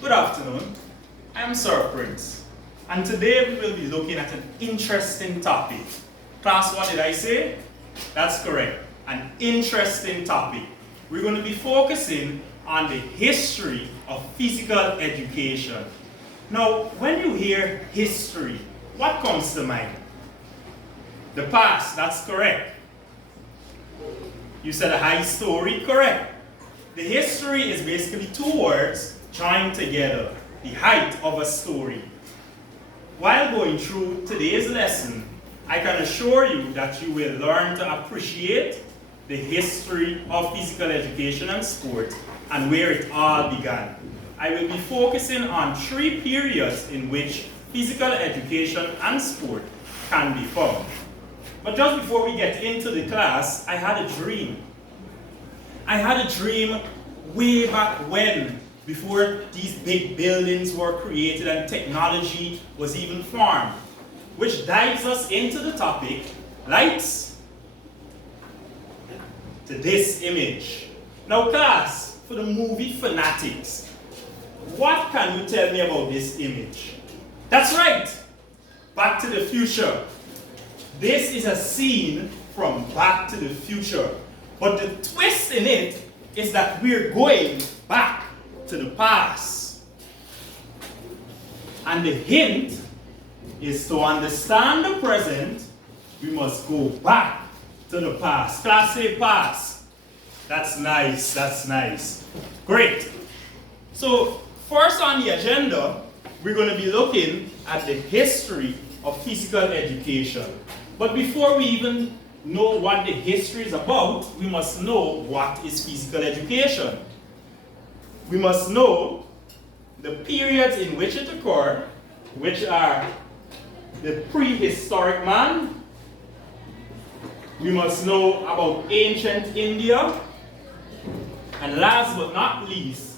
Good afternoon, I'm Sir Prince, and today we will be looking at an interesting topic. Class, what did I say? That's correct, an interesting topic. We're going to be focusing on the history of physical education. Now, when you hear history, what comes to mind? The past, that's correct. You said a high story, correct. The history is basically two words joined together, the height of a story. While going through today's lesson, I can assure you that you will learn to appreciate the history of physical education and sport and where it all began. I will be focusing on three periods in which physical education and sport can be found. But just before we get into the class, I had a dream. I had a dream way back when, before these big buildings were created and technology was even formed, which dives us into the topic, lights, to this image. Now class, for the movie fanatics, what can you tell me about this image? That's right, Back to the Future. This is a scene from Back to the Future. But the twist in it is that we're going back to the past. And the hint is to understand the present, we must go back to the past. Class, say past. That's nice, that's nice. Great. So, first on the agenda, we're going to be looking at the history of physical education. But before we even know what the history is about, we must know what is physical education. We must know the periods in which it occurred, which are the prehistoric man. We must know about ancient India. And last but not least,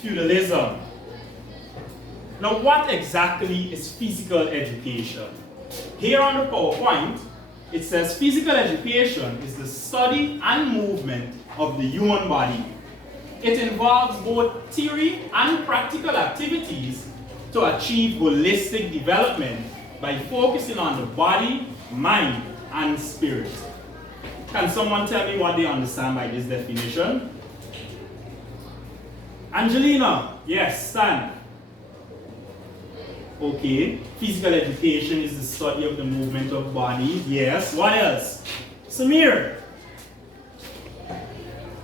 feudalism. Now, what exactly is physical education? Here on the PowerPoint, it says physical education is the study and movement of the human body. It involves both theory and practical activities to achieve holistic development by focusing on the body, mind, and spirit. Can someone tell me what they understand by this definition? Angelina, yes, stand. Okay, physical education is the study of the movement of bodies. Yes, what else? Samir.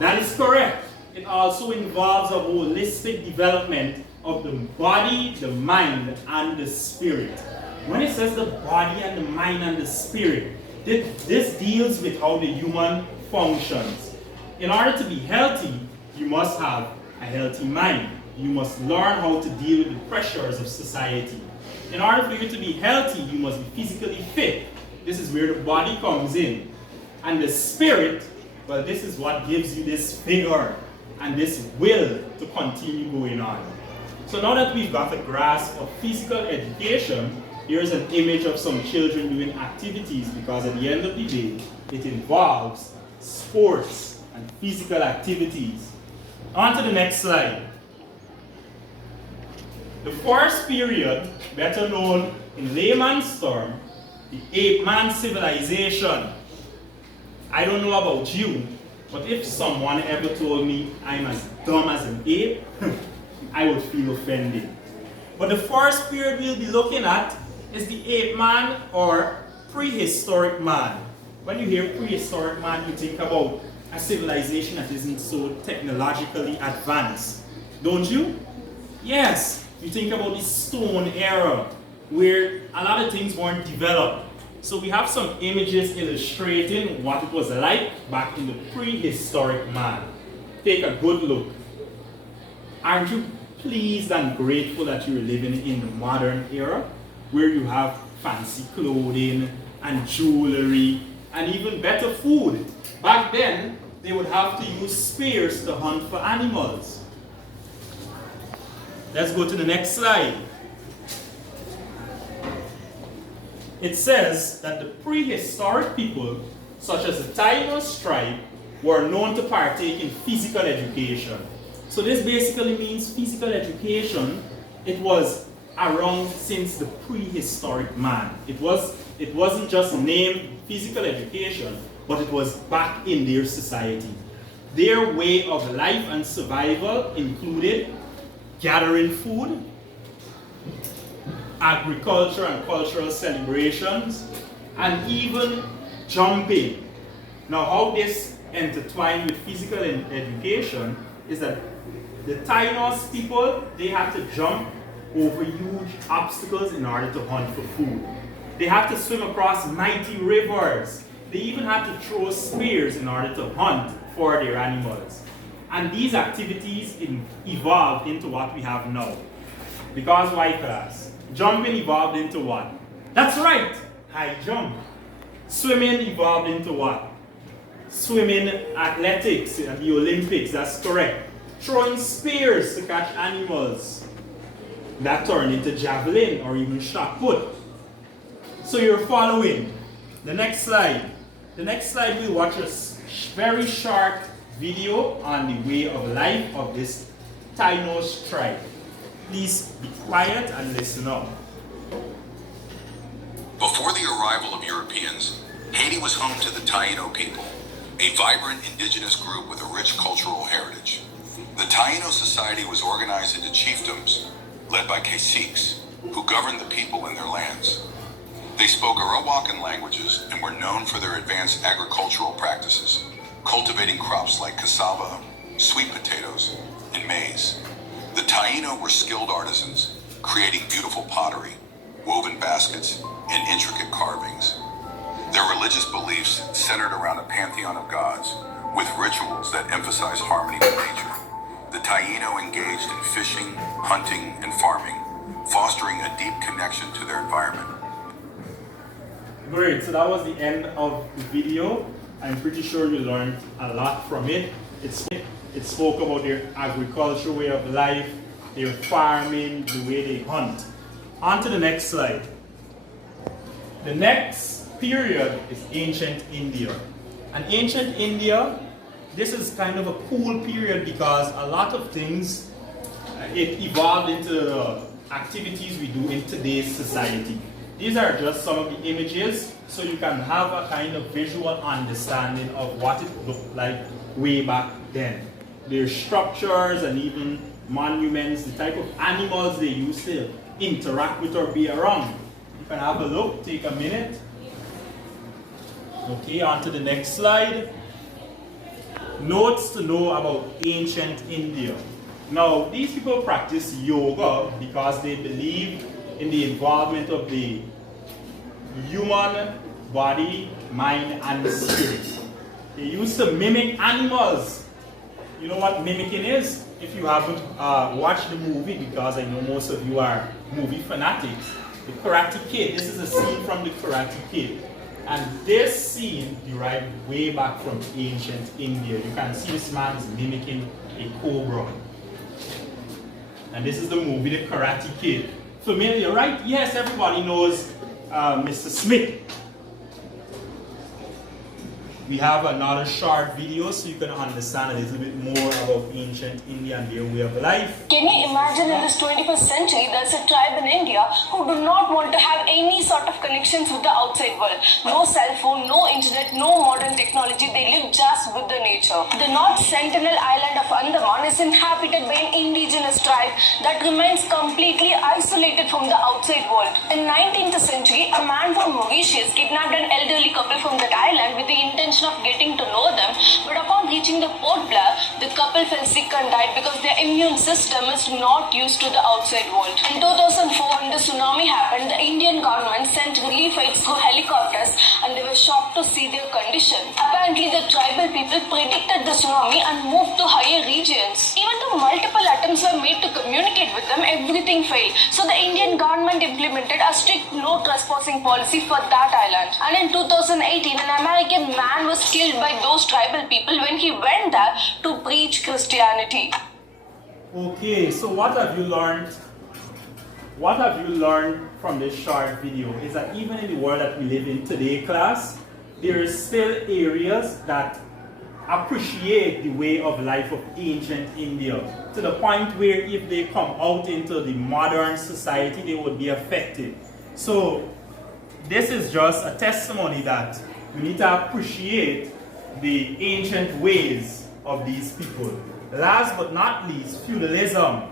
That is correct. It also involves a holistic development of the body, the mind, and the spirit. When it says the body and the mind and the spirit, this deals with how the human functions. In order to be healthy, you must have a healthy mind. You must learn how to deal with the pressures of society. In order for you to be healthy, you must be physically fit. This is where the body comes in. And the spirit, well, this is what gives you this vigor and this will to continue going on. So now that we've got a grasp of physical education, here's an image of some children doing activities, because at the end of the day, it involves sports and physical activities. On to the next slide. The first period, better known in layman's term, the ape-man civilization. I don't know about you, but if someone ever told me I'm as dumb as an ape, I would feel offended. But the first period we'll be looking at is the ape-man or prehistoric man. When you hear prehistoric man, you think about a civilization that isn't so technologically advanced, don't you? Yes. You think about the stone era, where a lot of things weren't developed. So we have some images illustrating what it was like back in the prehistoric man. Take a good look. Aren't you pleased and grateful that you're living in the modern era, where you have fancy clothing and jewelry and even better food? Back then, they would have to use spears to hunt for animals. Let's go to the next slide. It says that the prehistoric people, such as the Taínos tribe, were known to partake in physical education. So this basically means physical education, it was around since the prehistoric man. It wasn't just named physical education, but it was back in their society. Their way of life and survival included gathering food, agriculture and cultural celebrations, and even jumping. Now, how this intertwined with physical education is that the Taínos people, they had to jump over huge obstacles in order to hunt for food. They had to swim across mighty rivers. They even had to throw spears in order to hunt for their animals. And these activities evolved into what we have now. Because why, class? Jumping evolved into what? That's right, high jump. Swimming evolved into what? Swimming athletics at the Olympics, that's correct. Throwing spears to catch animals. That turned into javelin or even shot put. So you're following. The next slide. The next slide we'll watch a very short video on the way of life of this Taínos tribe. Please be quiet and listen up. Before the arrival of Europeans, Haiti was home to the Taino people, a vibrant indigenous group with a rich cultural heritage. The Taino society was organized into chiefdoms, led by caciques, who governed the people in their lands. They spoke Arawakan languages and were known for their advanced agricultural practices, cultivating crops like cassava, sweet potatoes, and maize. The Taino were skilled artisans, creating beautiful pottery, woven baskets, and intricate carvings. Their religious beliefs centered around a pantheon of gods, with rituals that emphasize harmony with nature. The Taino engaged in fishing, hunting, and farming, fostering a deep connection to their environment. Great, so that was the end of the video. I'm pretty sure you learned a lot from it. It spoke about their agricultural way of life, their farming, the way they hunt. On to the next slide. The next period is ancient India. And ancient India, this is kind of a cool period because a lot of things, it evolved into the activities we do in today's society. These are just some of the images so you can have a kind of visual understanding of what it looked like way back then. Their structures and even monuments, the type of animals they used to interact with or be around. You can have a look, take a minute. Okay, on to the next slide. Notes to know about ancient India. Now, these people practice yoga because they believe in the involvement of the human body, mind, and spirit. They used to mimic animals. You know what mimicking is? If you haven't watched the movie, because I know most of you are movie fanatics, The Karate Kid. This is a scene from The Karate Kid. And this scene derived way back from ancient India. You can see this man is mimicking a cobra. And this is the movie The Karate Kid. Familiar, right? Yes, everybody knows Mr. Smith. We have another short video so you can understand a little bit more about ancient India and their way of life. Can you imagine in this 21st century, there's a tribe in India who do not want to have any sort of connections with the outside world. No cell phone, no internet, no modern technology. They live just with the nature. The North Sentinel Island of Andaman is inhabited by an indigenous tribe that remains completely isolated from the outside world. In 19th century, a man from Mauritius kidnapped an elderly couple from that island with the intention of getting to know them, but upon reaching the Port Blair, the couple fell sick and died because their immune system is not used to the outside world. In 2004, when the tsunami happened, the Indian government sent relief aids through helicopters and they were shocked to see their condition. Apparently, the tribal people predicted the tsunami and moved to higher regions. Even though multiple attempts were made to communicate with them, everything failed. So the Indian government implemented a strict no trespassing policy for that island. And in 2018, an American man was killed by those tribal people when he went there to preach Christianity. Okay, so what have you learned? What have you learned from this short video is that even in the world that we live in today, class, there is still areas that appreciate the way of life of ancient India, to the point where if they come out into the modern society, they would be affected. So this is just a testimony that we need to appreciate the ancient ways of these people. Last but not least, feudalism.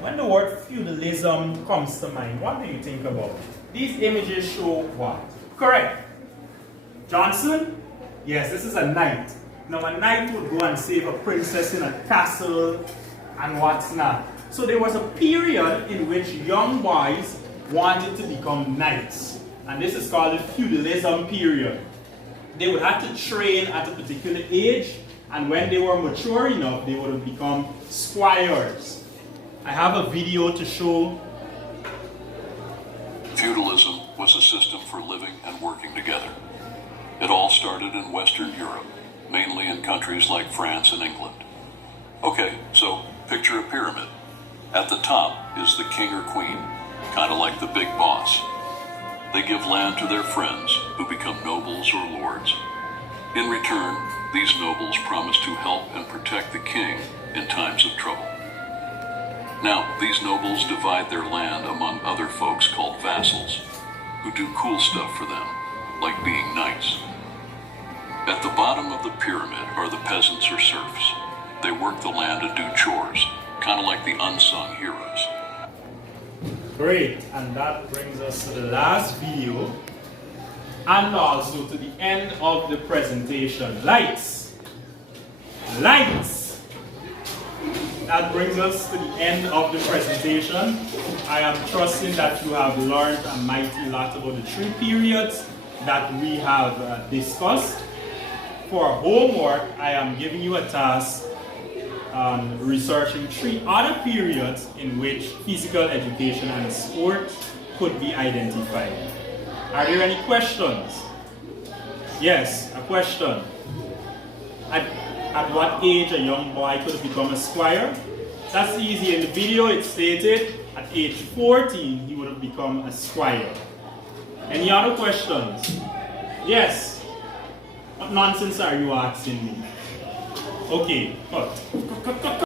When the word feudalism comes to mind, what do you think about? These images show what? Correct. Johnson? Yes, this is a knight. Now a knight would go and save a princess in a castle and what's not. So there was a period in which young boys wanted to become knights. And this is called the feudalism period. They would have to train at a particular age, and when they were mature enough, they would have become squires. I have a video to show. Feudalism was a system for living and working together. It all started in Western Europe, mainly in countries like France and England. Okay, so picture a pyramid. At the top is the king or queen, kind of like the big boss. They give land to their friends, who become nobles or lords. In return, these nobles promise to help and protect the king in times of trouble. Now, these nobles divide their land among other folks called vassals, who do cool stuff for them, like being nice. At the bottom of the pyramid are the peasants or serfs. They work the land and do chores, kind of like the unsung heroes. Great, and that brings us to the last video and also to the end of the presentation. Lights! Lights! That brings us to the end of the presentation. I am trusting that you have learned a mighty lot about the 3 periods that we have discussed. For homework, I am giving you a task researching 3 other periods in which physical education and sport could be identified. Are there any questions? Yes, a question. At what age a young boy could become a squire? That's easy. In the video it stated at age 14 he would have become a squire. Any other questions? Yes. What nonsense are you asking me? Okay, cut.